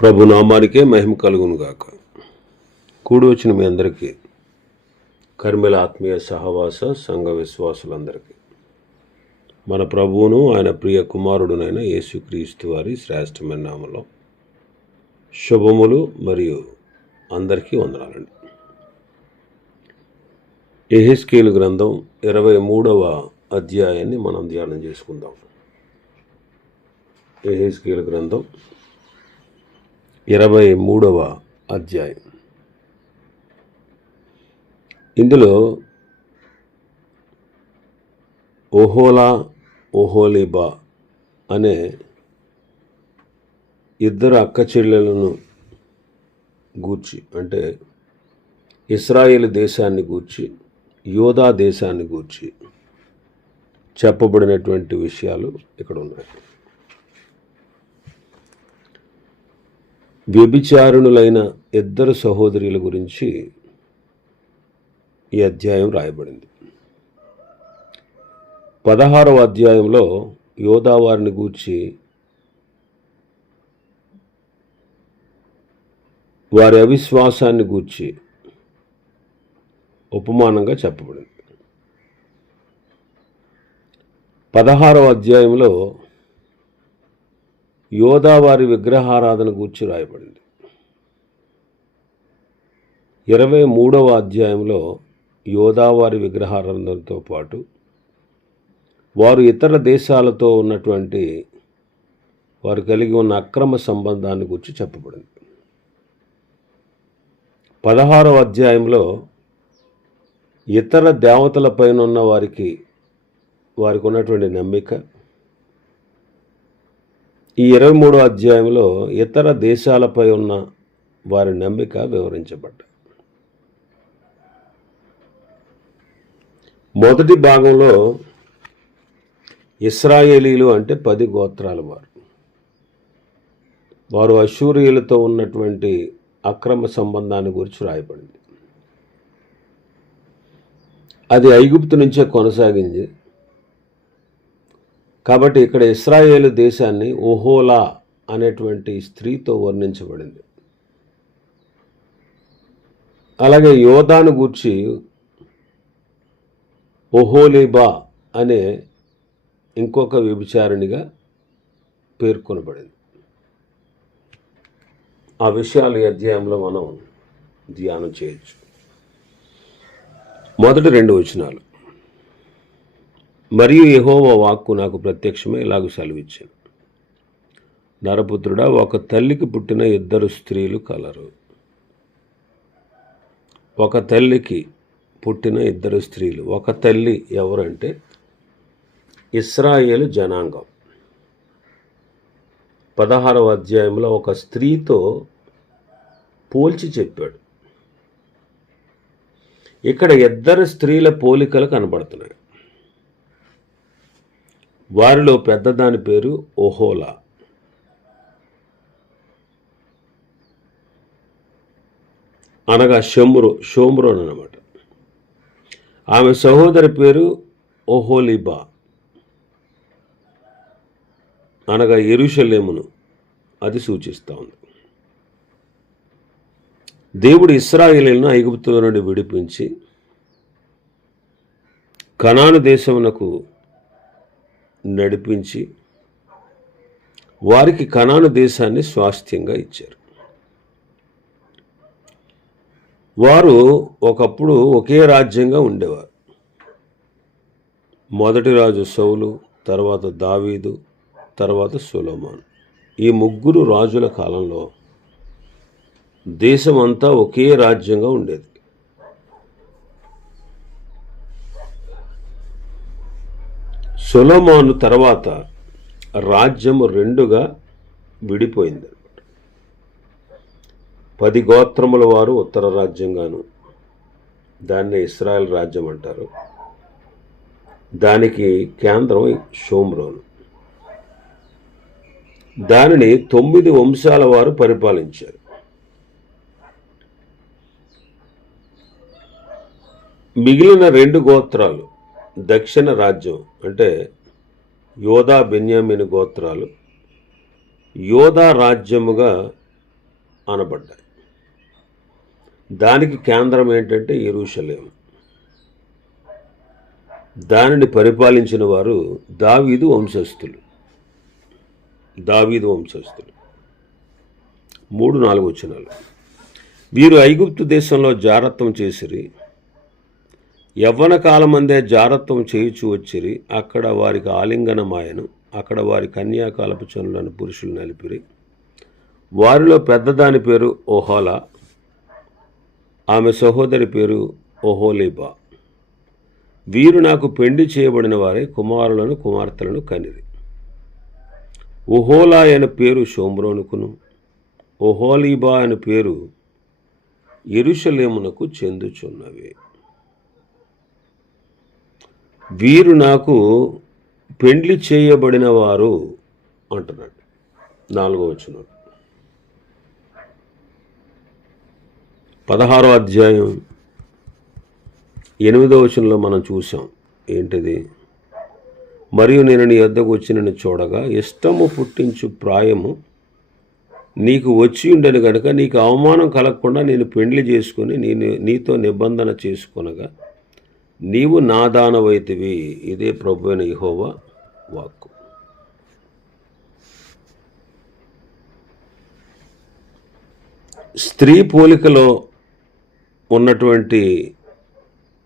ప్రభు నామానికే మహిమ కలుగును గాక. కూడి వచ్చిన మీ అందరికీ, కర్మెల ఆత్మీయ సహవాస సంఘ విశ్వాసులందరికీ మన ప్రభువును ఆయన ప్రియ కుమారుడునైన యేసుక్రీస్తు వారి శ్రేష్టమైన నామములో శుభములు మరియు అందరికీ వందనాలండి. యెహెజ్కేలు గ్రంథం 23వ అధ్యాయాన్ని మనం ధ్యానం చేసుకుందాం. యెహెజ్కేలు గ్రంథం 23వ అధ్యాయం. ఇందులో ఓహోలా ఓహోలీబా అనే ఇద్దరు అక్క చెల్లెలను గూర్చి, అంటే ఇశ్రాయేలు దేశాన్ని గూర్చి, యోధా దేశాన్ని గూర్చి చెప్పబడినటువంటి విషయాలు ఇక్కడ ఉన్నాయి. వ్యభిచారుణులైన ఇద్దరు సహోదరుల గురించి ఈ అధ్యాయం రాయబడింది. 16వ అధ్యాయంలో యోధా వారిని గూర్చి వారి అవిశ్వాసాన్ని గూర్చి ఉపమానంగా చెప్పబడింది. 16వ అధ్యాయంలో యోధా వారి విగ్రహారాధన గూర్చి రాయబడింది. 23వ అధ్యాయంలో యోధా వారి విగ్రహారాధనతో పాటు వారు ఇతర దేశాలతో ఉన్నటువంటి వారు కలిగి ఉన్న అక్రమ సంబంధాన్ని గురించి చెప్పబడింది. 16వ అధ్యాయంలో ఇతర దేవతలపైన ఉన్న వారికి ఉన్నటువంటి నమ్మిక, ఈ 23వ అధ్యాయంలో ఇతర దేశాలపై ఉన్న వారి నమ్మిక వివరించబడ్డాయి. మొదటి భాగంలో ఇశ్రాయేలీలు అంటే 10 గోత్రాల వారు అష్షూరీయులతో ఉన్నటువంటి అక్రమ సంబంధాన్ని గురించి రాయబడింది. అది ఐగుప్తు నుంచే కొనసాగింది. కాబట్టి ఇక్కడ ఇశ్రాయేలు దేశాన్ని ఓహోలా అనేటువంటి స్త్రీతో వర్ణించబడింది. అలాగే యోధాను గూర్చి ఓహోలీబా అనే ఇంకొక వ్యభిచారిణిగా పేర్కొనబడింది. ఆ విషయాలు ఈ అధ్యాయంలో మనం ధ్యానం చేయొచ్చు. మొదటి 2 వచనాలు. మరియు యెహోవా వాక్కు నాకు ప్రత్యక్షమే ఇలాగ సెలవిచ్చాను, నరపుత్రుడా, ఒక తల్లికి పుట్టిన 2 స్త్రీలు కలరు. ఒక తల్లికి పుట్టిన 2 స్త్రీలు. ఒక తల్లి ఎవరంటే ఇశ్రాయేలు జనాంగం. 16వ అధ్యాయంలో ఒక స్త్రీతో పోల్చి చెప్పాడు. ఇక్కడ 2 స్త్రీల పోలికలు కనబడుతున్నాయి. వారిలో పెద్దదాని పేరు ఓహోలా. అనగా షోమ్రోన్ అన్నమాట. ఆమె సహోదరి పేరు ఓహోలీబా, అనగా యెరూషలేమును అది సూచిస్తూ ఉంది. దేవుడు ఇశ్రాయేలును ఐగుప్తులో నుండి విడిపించి కనాను దేశమునకు నడిపించి వారికి కనాను దేశాన్ని స్వాస్థ్యంగా ఇచ్చారు. వారు ఒకప్పుడు ఒకే రాజ్యంగా ఉండేవారు. మొదటి రాజు సౌలు, తర్వాత దావీదు, తర్వాత సొలొమోను. ఈ 3 రాజుల కాలంలో దేశమంతా ఒకే రాజ్యంగా ఉండేది. సొలొమోను తర్వాత రాజ్యము 2గా విడిపోయింది. 10 గోత్రముల వారు ఉత్తర రాజ్యంగాను, దాన్ని ఇశ్రాయేల్ రాజ్యం అంటారు. దానికి కేంద్రం షోమ్రోను. దానిని 9 వంశాల వారు పరిపాలించారు. మిగిలిన 2 గోత్రాలు దక్షిణ రాజ్యం అంటే యోధా బెన్యామీను గోత్రాలు యోధా రాజ్యముగా అనబడ్డాయి. దానికి కేంద్రం ఏంటంటే యెరూషలేము. దానిని పరిపాలించిన వారు దావీదు వంశస్థులు. 3-4 వచనాలు. వీరు ఐగుప్తు దేశంలో జారత్వం చేసిరి, యవ్వన కాలమందే జారత్వం చేయుచు వచ్చిరి. అక్కడ వారికి ఆలింగనమాయను, అక్కడ వారి కన్యాకాలపు చనులను పురుషులు నలిపిరి. వారిలో పెద్దదాని పేరు ఓహోలా, ఆమె సహోదరి పేరు ఓహోలీబా. వీరు నాకు పెండి చేయబడిన వారే కుమారులను కుమార్తెలను కనిరి. ఓహోలా అనే పేరు షోమ్రోనుకును, ఓహోలీబా అనే పేరు యెరూషలేమునకు చెందుచున్నవి. వీరు నాకు పెండ్లి చేయబడిన వారు అంటున్నాడు. 4వ వచనం. 16వ అధ్యాయం 8వ వచనంలో మనం చూసాం. ఏంటిది? మరియు నేను నీ వద్దకు వచ్చి నిన్ను చూడగా ఇష్టము పుట్టించు ప్రాయము నీకు వచ్చి ఉండను గనుక నీకు అవమానం కలగకుండా నేను పెండ్లి చేసుకుని నీతో నిబంధన చేసుకొనగా నీవు నా దానవైతివి. ఇదే ప్రభువైన యెహోవా వాక్కు. స్త్రీ పోలికలో ఉన్నటువంటి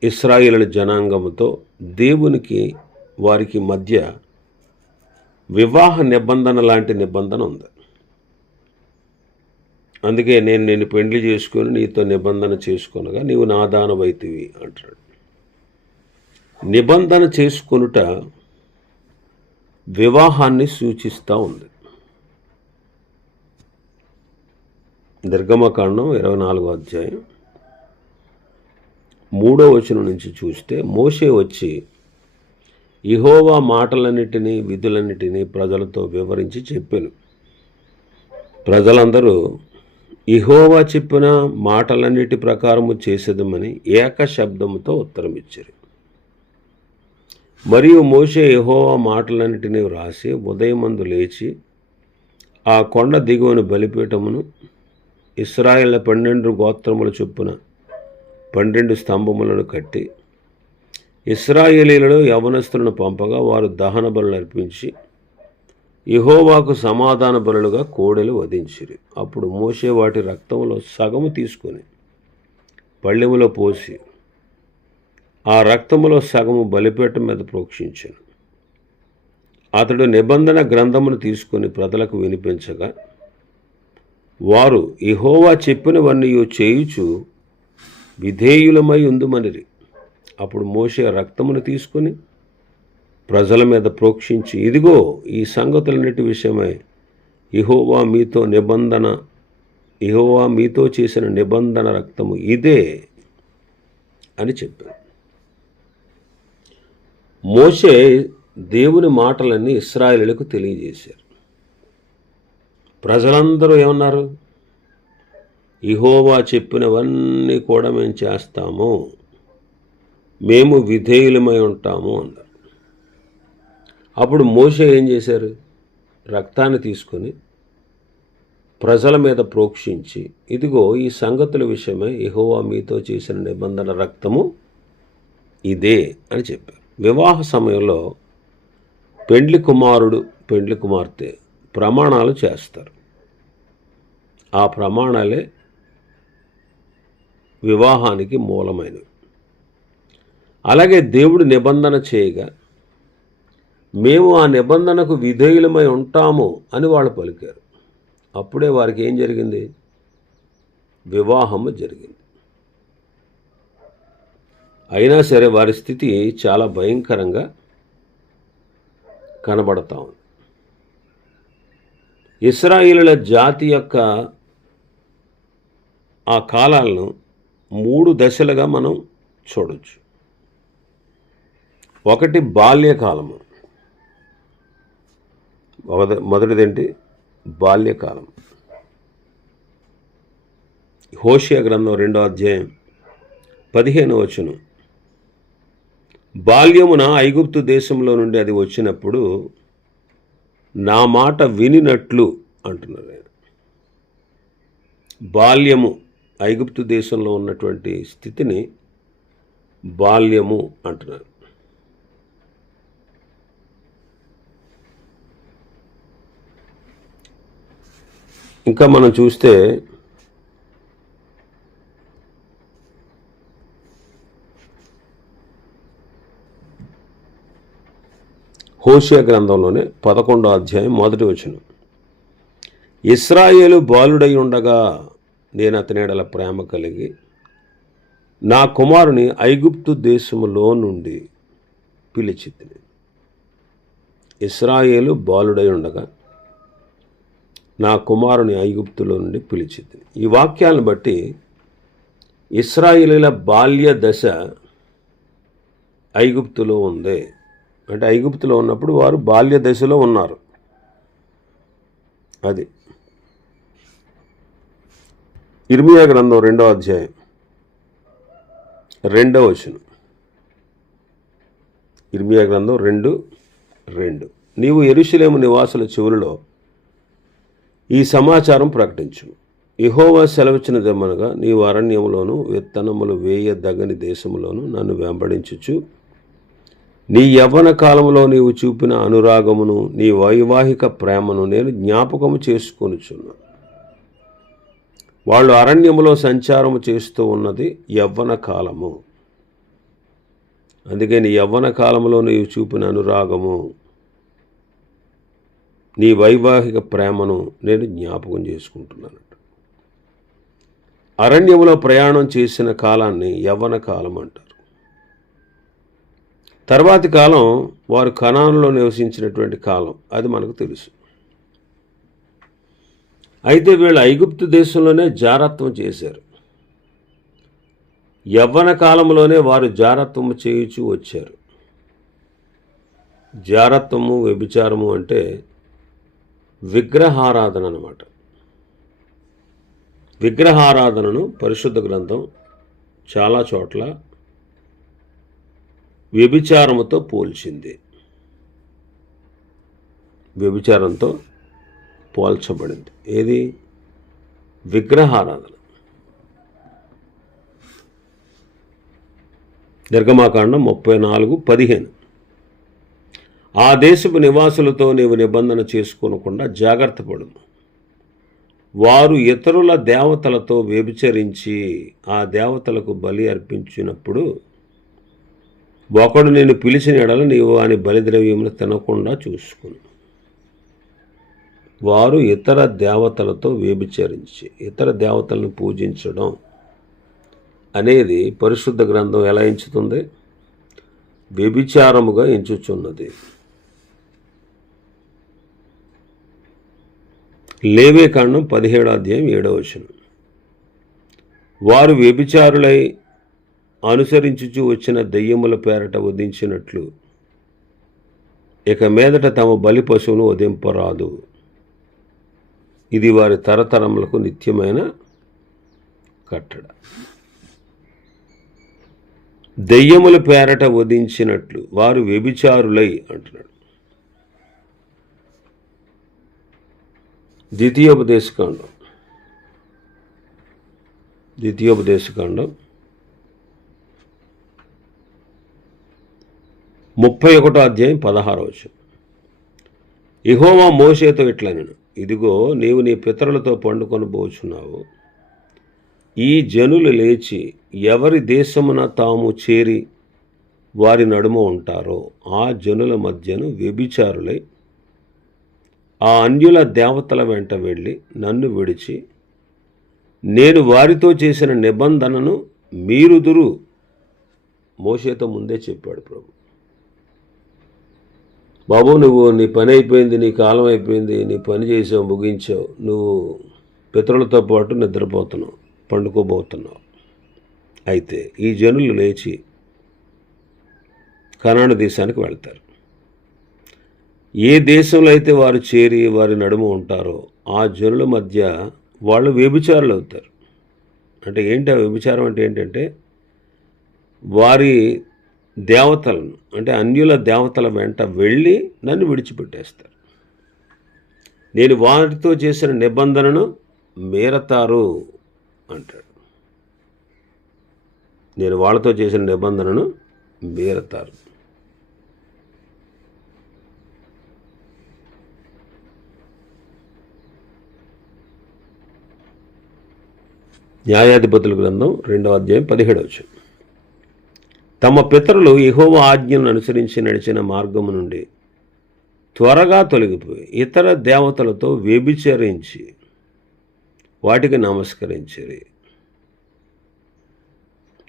ఇశ్రాయేలు జనాంగముతో దేవునికి వారికి మధ్య వివాహ నిబంధన లాంటి నిబంధన ఉంది. అందుకే నేను పెండ్లి చేసుకొని నీతో నిబంధన చేసుకొనగా నీవు నా దానవైతివి అంటాడు. నిబంధన చేసుకొనుట వివాహాన్ని సూచిస్తూ ఉంది. నిర్గమకాండం 24వ అధ్యాయం 3వ వచనం నుంచి చూస్తే, మోషే వచ్చి యెహోవా మాటలన్నిటినీ విధులన్నిటినీ ప్రజలతో వివరించి చెప్పాను. ప్రజలందరూ యెహోవా చెప్పిన మాటలన్నిటి ప్రకారము చేసేదమని ఏక శబ్దముతో ఉత్తరమిచ్చారు. మరియు మోషే యెహోవా మాటలన్నిటినీ వ్రాసి ఉదయమందు లేచి ఆ కొండ దిగువన బలిపీఠమును ఇశ్రాయేళ్ల 12 గోత్రముల చొప్పున 12 స్తంభములను కట్టి ఇశ్రాయేలీలలో యవనస్తులను పంపగా వారు దహన బలులు అర్పించి యెహోవాకు సమాధాన బలులుగా కోడెలు వధించిరి. అప్పుడు మోషే వాటి రక్తంలో సగము తీసుకొని పళ్ళెములో పోసి ఆ రక్తములో సగము బలిపీఠం మీద ప్రోక్షించాను. అతడు నిబంధన గ్రంథమును తీసుకొని ప్రజలకు వినిపించగా వారు యెహోవా చెప్పినవన్నీ చేయుచు విధేయులమై ఉందుమనిరి. అప్పుడు మోషే రక్తమును తీసుకొని ప్రజల మీద ప్రోక్షించి, ఇదిగో ఈ సంగతులన్నిటి విషయమై యెహోవా మీతో చేసిన నిబంధన రక్తము ఇదే అని చెప్పారు. మోషే దేవుని మాటలన్నీ ఇశ్రాయేలులకు తెలియజేశారు. ప్రజలందరూ ఏమన్నారు? యెహోవా చెప్పినవన్నీ కూడా మేము చేస్తాము, మేము విధేయులమై ఉంటాము అన్నారు. అప్పుడు మోషే ఏం చేశారు? రక్తాన్ని తీసుకొని ప్రజల మీద ప్రోక్షించి, ఇదిగో ఈ సంగతుల విషయమై యెహోవా మీతో చేసిన నిబంధన రక్తము ఇదే అని చెప్పారు. వివాహ సమయంలో పెండ్లి కుమారుడు పెండ్లి కుమార్తె ప్రమాణాలు చేస్తారు. ఆ ప్రమాణాలే వివాహానికి మూలమైనవి. అలాగే దేవుడు నిబంధన చేయగా మేము ఆ నిబంధనకు విధేయులమై ఉంటాము అని వాళ్ళు పలికారు. అప్పుడే వారికి ఏం జరిగింది? వివాహము జరిగింది. అయినా సరే వారి స్థితి చాలా భయంకరంగా కనబడతా ఉంది. ఇశ్రాయేలుల జాతి యొక్క ఆ కాలాలను 3 దశలుగా మనం చూడొచ్చు. ఒకటి బాల్యకాలము. మొదటిదేంటి? బాల్యకాలం. హోషేయ గ్రంథం 2వ అధ్యాయం 15వ వచనం, బాల్యమున ఐగుప్తు దేశంలో నుండి అది వచ్చినప్పుడు నా మాట వినినట్లు అంటున్నారు. బాల్యము, ఐగుప్తు దేశంలో ఉన్నటువంటి స్థితిని బాల్యము అంటున్నారు. ఇంకా మనం చూస్తే హోషేయ గ్రంథంలోనే 11వ అధ్యాయం 1వ వచనం. ఇశ్రాయేలు బాలుడై ఉండగా నేను అతని ఎడల ప్రేమ కలిగి నా కుమారుని ఐగుప్తు దేశములో నుండి పిలిచితిని. ఇశ్రాయేలు బాలుడై ఉండగా నా కుమారుని ఐగుప్తులో నుండి పిలిచితిని. ఈ వాక్యాలను బట్టి ఇశ్రాయేలీల బాల్య దశ ఐగుప్తులో ఉంది. అంటే ఐగుప్తులో ఉన్నప్పుడు వారు బాల్య దశలో ఉన్నారు. అది ఇర్మియా గ్రంథం 2వ అధ్యాయం 2వ వచనం. ఇర్మియా గ్రంథం 2:2. నీవు యెరూషలేము నివాసుల చెవులలో ఈ సమాచారం ప్రకటించు. యెహోవా సెలవిచ్చినదేమనగా, నీవు అరణ్యములోను విత్తనములు వేయదగని దేశములోను నన్ను వెంబడించుచు నీ యవ్వన కాలంలో నీవు చూపిన అనురాగమును నీ వైవాహిక ప్రేమను నేను జ్ఞాపకము చేసుకొనుచున్నాను. వాళ్ళు అరణ్యములో సంచారము చేస్తూ ఉన్నది యవ్వన కాలము. అందుకే నీ యవ్వన కాలంలో నీవు చూపిన అనురాగము, నీ వైవాహిక ప్రేమను నేను జ్ఞాపకం చేసుకుంటున్నాను. అరణ్యములో ప్రయాణం చేసిన కాలాన్ని యవ్వన కాలం అంటారు. తర్వాతి కాలం వారు కనానులో నివసించినటువంటి కాలం, అది మనకు తెలుసు. అయితే వీళ్ళు ఐగుప్తు దేశంలోనే జారత్వం చేశారు. యవ్వన కాలంలోనే వారు జారత్వము చేయుచూ వచ్చారు. జారత్వము, వ్యభిచారము అంటే విగ్రహారాధన అన్నమాట. విగ్రహారాధనను పరిశుద్ధ గ్రంథం చాలా చోట్ల వ్యభిచారముతో పోల్చింది. వ్యభిచారంతో పోల్చబడింది. ఏది? విగ్రహారాధన. నిర్గమాకాండం 34:15. ఆ దేశపు నివాసులతో నీవు నిబంధన చేసుకోనకుండా జాగ్రత్త పడుము. వారు ఇతరుల దేవతలతో వ్యభిచరించి ఆ దేవతలకు బలి అర్పించినప్పుడు ఒకడు నేను పిలిచిన ఎడల నీవు వాని బలిద్రవ్యమును తినకుండా చూసుకును. వారు ఇతర దేవతలతో వ్యభిచరించి, ఇతర దేవతలను పూజించడం అనేది పరిశుద్ధ గ్రంథం ఎలా ఎంచుతుంది? వ్యభిచారముగా ఎంచుచున్నది. లేవీకాండం 17వ అధ్యాయం 7వ వచనం. వారు వ్యభిచారులై అనుసరించుచూ వచ్చిన దెయ్యముల పేరట వధించినట్లు ఇక మీదట తమ బలి పశువును వధింపరాదు. ఇది వారి తరతరములకు నిత్యమైన కట్టడ. దెయ్యముల పేరట వధించినట్లు వారు వ్యభిచారులై అంటున్నాడు. ద్వితీయోపదేశకాండం 31వ అధ్యాయం 16వ వచనం. యెహోవా మోషేతో ఇట్లనెను, ఇదిగో నీవు నీ పితరులతో పండుకొనబోచున్నావు. ఈ జనులు లేచి ఎవరి దేశమున తాము చేరి వారి నడుమ ఉంటారో ఆ జనుల మధ్యను వ్యభిచారులై ఆ అన్యుల దేవతల వెంట వెళ్ళి నన్ను విడిచి నేను వారితో చేసిన నిబంధనను మీరుదురు. మోషేతో ముందే చెప్పాడు ప్రభు. బాబు, నువ్వు నీ పని అయిపోయింది, నీ కాలం అయిపోయింది, నీ పని చేసావు, ముగించావు, నువ్వు పితరులతో పాటు నిద్రపోతున్నావు, పండుకోబోతున్నావు. అయితే ఈ జనులు లేచి కనాను దేశానికి వెళ్తారు. ఏ దేశంలో అయితే వారు చేరి వారి నడుము ఉంటారో ఆ జనుల మధ్య వాళ్ళు వ్యభిచారులు అవుతారు. అంటే ఏంటి ఆ వ్యభిచారం అంటే ఏంటంటే, వారి దేవతలను, అంటే అన్యుల దేవతల వెంట వెళ్ళి నన్ను విడిచిపెట్టేస్తారు. నేను వారితో చేసిన నిబంధనను మీరతారు అంటాడు. నేను వాళ్ళతో చేసిన నిబంధనను మీరతారు. న్యాయాధిపతుల గ్రంథం 2వ అధ్యాయం 17వ వచనం. తమ పితరులు యెహోవా ఆజ్ఞను అనుసరించి నడిచిన మార్గము నుండి త్వరగా తొలగిపోయి ఇతర దేవతలతో వ్యభిచరించి వాటికి నమస్కరించిరి.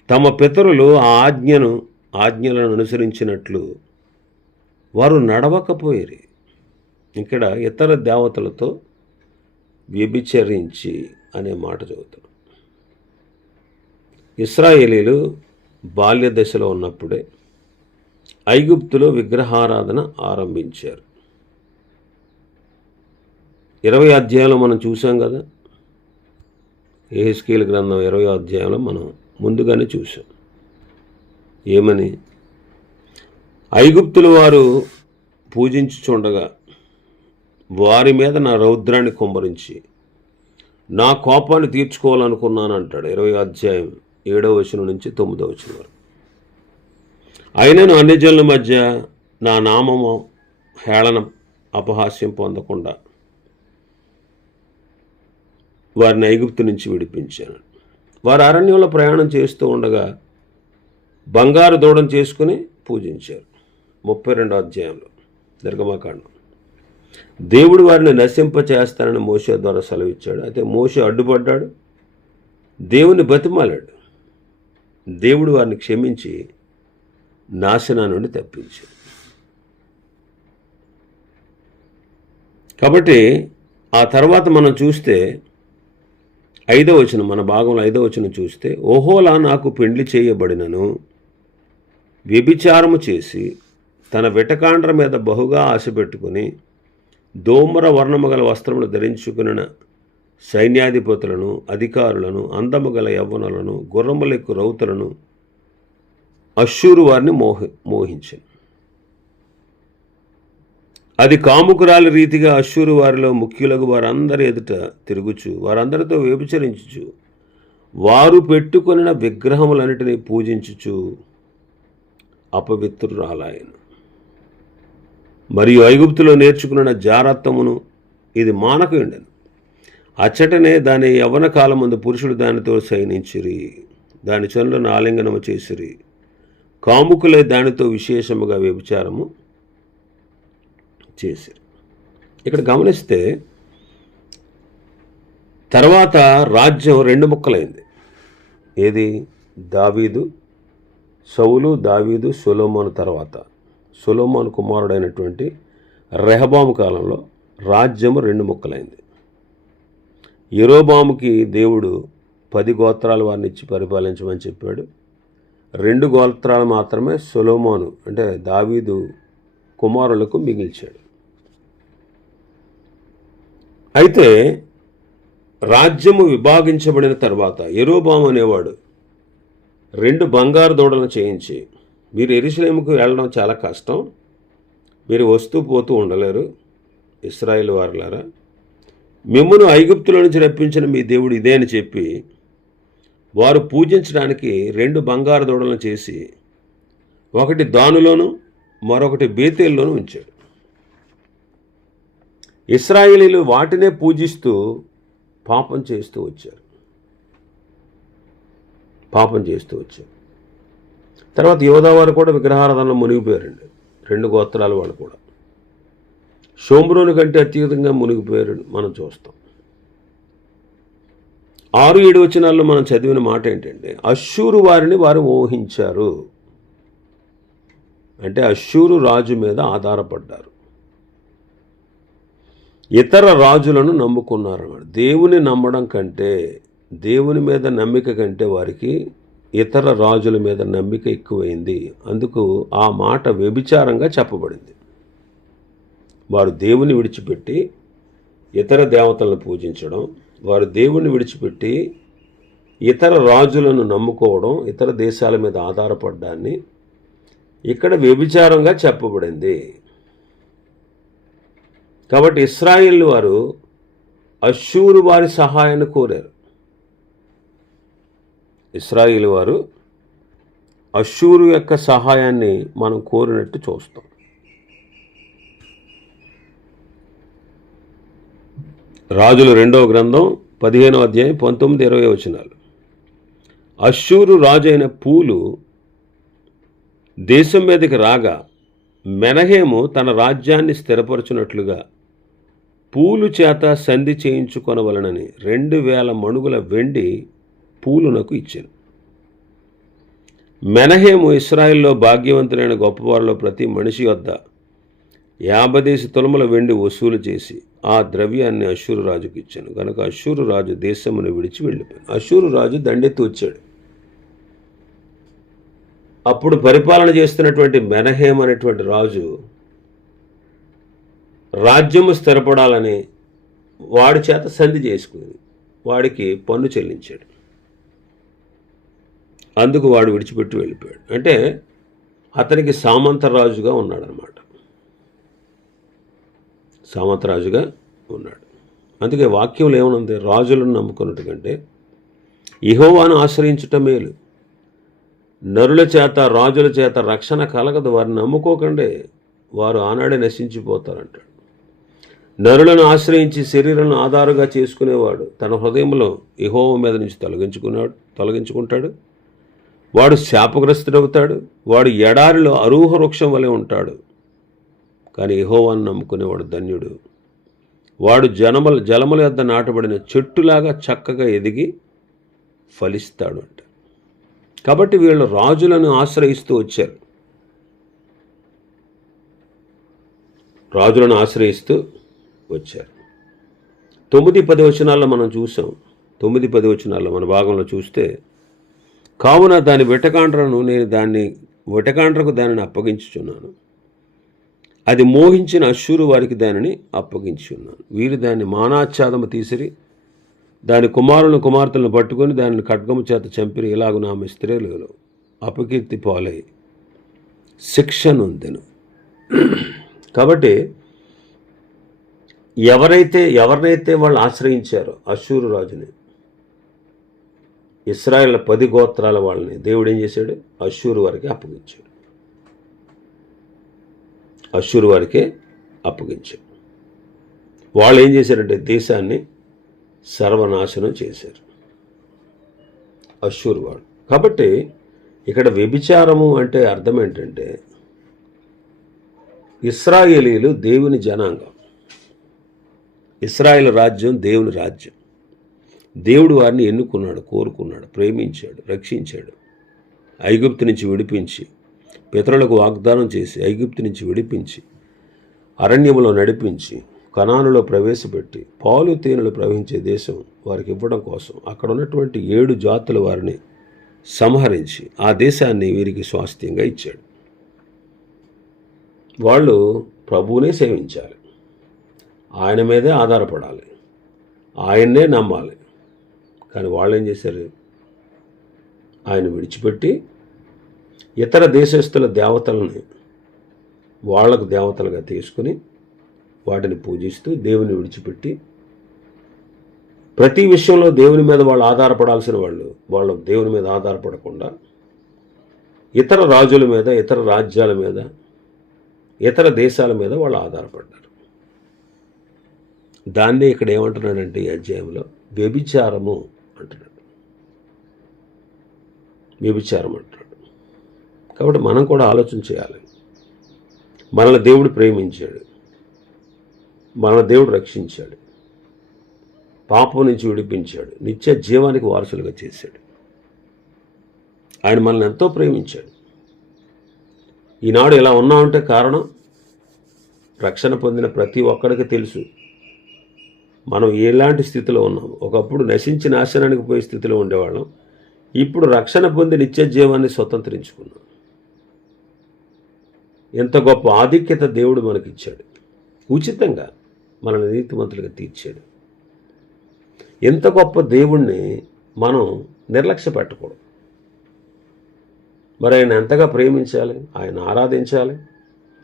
తమ పితరులు ఆ ఆజ్ఞలను అనుసరించినట్లు వారు నడవకపోయిరి. ఇక్కడ ఇతర దేవతలతో వ్యభిచరించి అనే మాట చదువుతాం. ఇశ్రాయేలీలు బాల్య దశలో ఉన్నప్పుడే ఐగుప్తులో విగ్రహారాధన ఆరంభించారు. 20వ అధ్యాయంలో మనం చూసాం కదా, యెహెజ్కేలు గ్రంథం 20వ అధ్యాయంలో మనం ముందుగానే చూసాం. ఏమని? ఐగుప్తుల వారు పూజించుచుండగా వారి మీద నా రౌద్రాన్ని కుమ్మరించి నా కోపాన్ని తీర్చుకోవాలనుకున్నాను అంటాడు. 20వ అధ్యాయం 7వ వచనం నుంచి 9వ వచనం వరకు. అయినను అన్యజనుల మధ్య నా నామము హేళనం అపహాస్యం పొందకుండా వారిని ఐగుప్తు నుంచి విడిపించాను. వారు అరణ్యంలో ప్రయాణం చేస్తూ ఉండగా బంగారు దూడను చేసుకుని పూజించారు. 32వ అధ్యాయంలో నిర్గమకాండం. దేవుడు వారిని నశింపచేస్తానని మోషే ద్వారా సెలవిచ్చాడు. అయితే మోషే అడ్డుపడ్డాడు, దేవుని బతిమాలాడు. దేవుడు వారిని క్షమించి నాశనా నుండి తప్పించాడు. కాబట్టి ఆ తర్వాత మనం చూస్తే 5వ వచనం, మన భాగంలో 5వ వచనం చూస్తే, ఓహోలా నాకు పెండ్లి చేయబడినను వ్యభిచారము చేసి తన వెటకాండ్ర మీద బహుగా ఆశ పెట్టుకుని దోమర వర్ణము గల వస్త్రములు ధరించుకున్న సైన్యాధిపతులను, అధికారులను, అందము గల యవ్వనులను, గుర్రములెక్కు రౌతులను అశ్షూరు వారిని మోహించాను. అది కాముకురాలి రీతిగా అశ్షూరు వారిలో ముఖ్యులకు వారందరి ఎదుట తిరుగుచు వారందరితో వ్యభిచరించుచు వారు పెట్టుకొనిన విగ్రహములన్నిటినీ పూజించుచు అపవిత్రురాలాయను. మరియు ఐగుప్తులో నేర్చుకున్న జారత్వమును ఇది మానకుండెను. అచ్చటనే దాని యవ్వన కాలమందు పురుషుడు దానితో శయనించిరి, దాని చనులను ఆలింగనము చేసిరి, కాముకులే దానితో విశేషముగా వ్యభిచారము చేసిరి. ఇక్కడ గమనిస్తే తర్వాత రాజ్యం 2 ముక్కలైంది. ఏది? సౌలు, దావీదు, సొలొమోను తర్వాత సొలొమోను కుమారుడైనటువంటి రెహబాము కాలంలో రాజ్యము 2 ముక్కలైంది. యెరోబాముకి దేవుడు 10 గోత్రాలు వారిని ఇచ్చి పరిపాలించమని చెప్పాడు. 2 గోత్రాలు మాత్రమే సొలొమోను అంటే దావీదు కుమారులకు మిగిల్చాడు. అయితే రాజ్యము విభాగించబడిన తర్వాత యెరోబాము అనేవాడు 2 బంగారు దూడలను చేయించి, మీరు యెరూషలేముకు వెళ్ళడం చాలా కష్టం, మీరు వస్తూ పోతూ ఉండలేరు, ఇశ్రాయేలు వారులారా, మిమ్మును ఐగుప్తులో నుంచి రప్పించిన మీ దేవుడు ఇదే అని చెప్పి వారు పూజించడానికి 2 బంగారు దూడలను చేసి ఒకటి దానులోను మరొకటి బేతేల్లోనూ ఉంచాడు. ఇశ్రాయేలీలు వాటినే పూజిస్తూ పాపం చేస్తూ వచ్చారు. తర్వాత యోధా వారు కూడా విగ్రహారాధనలో మునిగిపోయారండి. 2 గోత్రాల వాళ్ళు కూడా షోమ్రోను కంటే అత్యధికంగా మునిగిపోయారు మనం చూస్తాం. 6-7 వచనాల్లో మనం చదివిన మాట ఏంటంటే, అశ్షూరు వారిని వారు మోహించారు. అంటే అశ్షూరు రాజు మీద ఆధారపడ్డారు, ఇతర రాజులను నమ్ముకున్నారు. దేవుని నమ్మడం కంటే, దేవుని మీద నమ్మిక కంటే వారికి ఇతర రాజుల మీద నమ్మిక ఎక్కువైంది. అందుకు ఆ మాట వ్యభిచారంగా చెప్పబడింది. వారు దేవుని విడిచిపెట్టి ఇతర దేవతలను పూజించడం, వారు దేవుని విడిచిపెట్టి ఇతర రాజులను నమ్ముకోవడం, ఇతర దేశాల మీద ఆధారపడ్డాన్ని ఇక్కడ వ్యభిచారంగా చెప్పబడింది. కాబట్టి ఇశ్రాయేలు వారు అష్షూరు వారి సహాయాన్ని కోరారు. ఇశ్రాయేలు వారు అష్షూరు యొక్క సహాయాన్ని మనం కోరినట్టు చూస్తాం. రాజుల 2వ గ్రంథం 15వ అధ్యాయం 19-20 వచనాలు. అష్షూరు రాజు అయిన పూలు దేశం మీదకి రాగా మెనహేము తన రాజ్యాన్ని స్థిరపరచునట్లుగా పూలు చేత సంధి చేయించుకొనవలనని 2000 మణుగుల వెండి పూలునకు ఇచ్చాను. మెనహేము ఇశ్రాయేల్లో భాగ్యవంతులైన గొప్పవారిలో ప్రతి మనిషి వద్ద 50 తులముల వెండి వసూలు చేసి ఆ ద్రవ్యాన్ని అష్షూరు రాజుకి ఇచ్చాను. కనుక అష్షూరు రాజు దేశమును విడిచి వెళ్ళిపోయాను. అష్షూరు రాజు దండెత్తి వచ్చాడు. అప్పుడు పరిపాలన చేస్తున్నటువంటి మెనహేం అనేటువంటి రాజు రాజ్యము స్థిరపడాలని వాడి చేత సంధి చేసుకుని వాడికి పన్ను చెల్లించాడు. అందుకు వాడు విడిచిపెట్టి వెళ్ళిపోయాడు. అంటే అతనికి సామంతరాజుగా ఉన్నాడనమాట. సామంతరాజుగా ఉన్నాడు. అందుకే వాక్యంలో ఏమనుంది? రాజులను నమ్ముకున్నట్టు కంటే యెహోవాను ఆశ్రయించుట మేలు. నరుల చేత రాజుల చేత రక్షణ కలగదు, వారిని నమ్ముకోకండి, వారు ఆనాడే నశించిపోతారంటాడు. నరులను ఆశ్రయించి శరీరాలను ఆధారంగా చేసుకునేవాడు తన హృదయంలో యెహోవా మీద నుంచి తొలగించుకుంటాడు. వాడు శాపగ్రస్తుడవుతాడు. వాడు ఎడారిలో అరూహ వృక్షం వలె ఉంటాడు. కానీ యెహోవాను నమ్ముకునేవాడు ధన్యుడు. వాడు జలముల యొద్ద నాటబడిన చెట్టులాగా చక్కగా ఎదిగి ఫలిస్తాడు అంట. కాబట్టి వీళ్ళు రాజులను ఆశ్రయిస్తూ వచ్చారు. రాజులను ఆశ్రయిస్తూ వచ్చారు. 9-10 వచనాల్లో మనం చూసాం. 9-10 వచనాల్లో మన భాగంలో చూస్తే, కావున దాని వెటకాండ్రకు దానిని అప్పగించుచున్నాను. అది మోహించిన అష్షూరు వారికి దానిని అప్పగించి ఉన్నాను. వీరు దాన్ని మానాచ్ఛాదము తీసిరి, దాని కుమార్తెలను పట్టుకొని దానిని ఖడ్గము చేత చంపిరి. ఇలాగున ఆమె స్త్రీలలో అపకీర్తి పాలై శిక్ష నొందెను. కాబట్టి ఎవరినైతే వాళ్ళు ఆశ్రయించారో అష్షూరు రాజుని, ఇశ్రాయేల్ 10 గోత్రాల వాళ్ళని దేవుడు ఏం చేశాడు? అష్షూరు వారికి అప్పగించాడు. అష్షూరు వారికే అప్పగించాడు. వాళ్ళు ఏం చేశారంటే దేశాన్ని సర్వనాశనం చేశారు, అష్షూరు వాడు. కాబట్టి ఇక్కడ వ్యభిచారము అంటే అర్థం ఏంటంటే, ఇశ్రాయేలీలు దేవుని జనాంగం. ఇశ్రాయేల్ రాజ్యం దేవుని రాజ్యం. దేవుడు వారిని ఎన్నుకున్నాడు, కోరుకున్నాడు, ప్రేమించాడు, రక్షించాడు. ఐగుప్తు నుంచి విడిపించి, పితరులకు వాగ్దానం చేసి ఐగుప్తు నుంచి విడిపించి, అరణ్యములో నడిపించి, కనానులో ప్రవేశపెట్టి, పాలు తేనెలు ప్రవహించే దేశం వారికి ఇవ్వడం కోసం అక్కడ ఉన్నటువంటి 7 జాతుల వారిని సంహరించి ఆ దేశాన్ని వీరికి స్వాస్థ్యంగా ఇచ్చాడు. వాళ్ళు ప్రభువునే సేవించాలి, ఆయన మీదే ఆధారపడాలి, ఆయన్నే నమ్మాలి. కానీ వాళ్ళు ఏం చేశారు? ఆయన విడిచిపెట్టి ఇతర దేశస్తుల దేవతలని వాళ్లకు దేవతలుగా తీసుకుని వాటిని పూజిస్తూ దేవుని విడిచిపెట్టి, ప్రతి విషయంలో దేవుని మీద వాళ్ళు ఆధారపడాల్సిన వాళ్ళు దేవుని మీద ఆధారపడకుండా ఇతర రాజుల మీద, ఇతర రాజ్యాల మీద, ఇతర దేశాల మీద వాళ్ళు ఆధారపడ్డారు. దాన్నే ఇక్కడ ఏమంటున్నాడంటే ఈ అధ్యాయంలో వ్యభిచారము అంటున్నాడు. వ్యభిచారం అంటున్నాడు. కాబట్టి మనం కూడా ఆలోచన చేయాలి. మనల్ని దేవుడు ప్రేమించాడు, మనల్ని దేవుడు రక్షించాడు, పాపం నుంచి విడిపించాడు, నిత్య జీవానికి వారసులుగా చేశాడు. ఆయన మనల్ని ఎంతో ప్రేమించాడు. ఈనాడు ఇలా ఉన్నామంటే కారణం, రక్షణ పొందిన ప్రతి ఒక్కరికి తెలుసు మనం ఎలాంటి స్థితిలో ఉన్నాం. ఒకప్పుడు నశించి నాశనానికి పోయే స్థితిలో ఉండేవాళ్ళం. ఇప్పుడు రక్షణ పొంది నిత్య జీవాన్ని స్వతంత్రించుకున్నాం. ఎంత గొప్ప ఆధిక్యత దేవుడు మనకిచ్చాడు. ఉచితంగా మనల్ని నీతిమంతులుగా తీర్చాడు. ఎంత గొప్ప దేవుణ్ణి మనం నిర్లక్ష్య పెట్టకూడదు. మరి ఆయన ఎంతగా ప్రేమించాలి, ఆయన ఆరాధించాలి,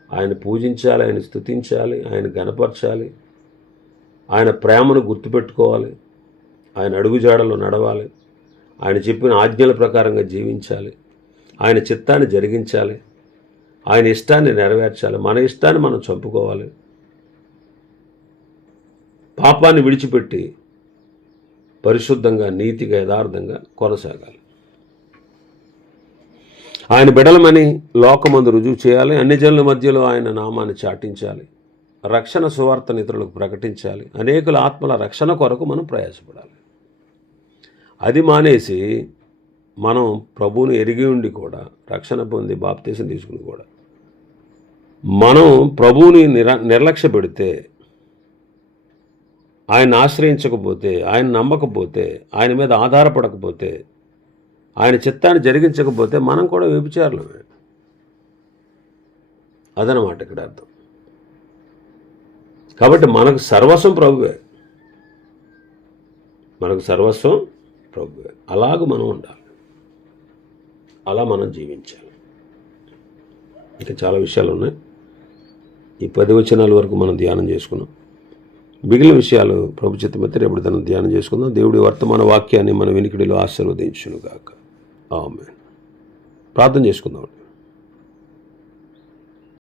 ఆయన పూజించాలి, ఆయన స్తుతించాలి, ఆయన గణపరచాలి. ఆయన ప్రేమను గుర్తుపెట్టుకోవాలి, ఆయన అడుగుజాడలో నడవాలి, ఆయన చెప్పిన ఆజ్ఞల ప్రకారంగా జీవించాలి, ఆయన చిత్తాన్ని జరిగించాలి, ఆయన ఇష్టాన్ని నెరవేర్చాలి, మన ఇష్టాన్ని మనం చంపుకోవాలి, పాపాన్ని విడిచిపెట్టి పరిశుద్ధంగా, నీతిగా, యథార్థంగా కొనసాగాలి. ఆయన బిడలమని లోకమందు రుజువు చేయాలి, అన్ని జనుల మధ్యలో ఆయన నామాన్ని చాటించాలి, రక్షణ సువార్తను ఇతరులకు ప్రకటించాలి, అనేకుల ఆత్మల రక్షణ కొరకు మనం ప్రయాసపడాలి. అది మానేసి మనం ప్రభువుని ఎరిగి ఉండి కూడా, రక్షణ పొంది బాప్తీసం తీసుకుని కూడా మనం ప్రభువుని నిర్లక్ష్య పెడితే, ఆయన ఆశ్రయించకపోతే, ఆయన నమ్మకపోతే, ఆయన మీద ఆధారపడకపోతే, ఆయన చిత్తాన్ని జరిగించకపోతే మనం కూడా వ్యభిచారులమే. అదనమాట ఇక్కడ అర్థం. కాబట్టి మనకు సర్వస్వం ప్రభువే, మనకు సర్వస్వం ప్రభువే. అలాగ మనం ఉండాలి, అలా మనం జీవించాలి. ఇంకా చాలా విషయాలు ఉన్నాయి. ఈ 10 వచనాల వరకు మనం ధ్యానం చేసుకున్నాం. మిగిలిన విషయాలు ప్రభు చిత్తమైతే రేపు మనం ధ్యానం చేసుకుందాం. దేవుడి వర్తమాన వాక్యాన్ని మన వినికిడిలో ఆశీర్వదించును గాక. ఆమేన్. ప్రార్థన చేసుకుందాం.